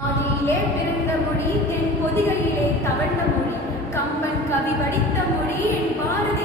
ஆதியிலே பிறந்த மொழி தென் பொதிகையிலே தவழ்ந்த மொழி கம்பன் கவி வடித்த மொழி என் பாரத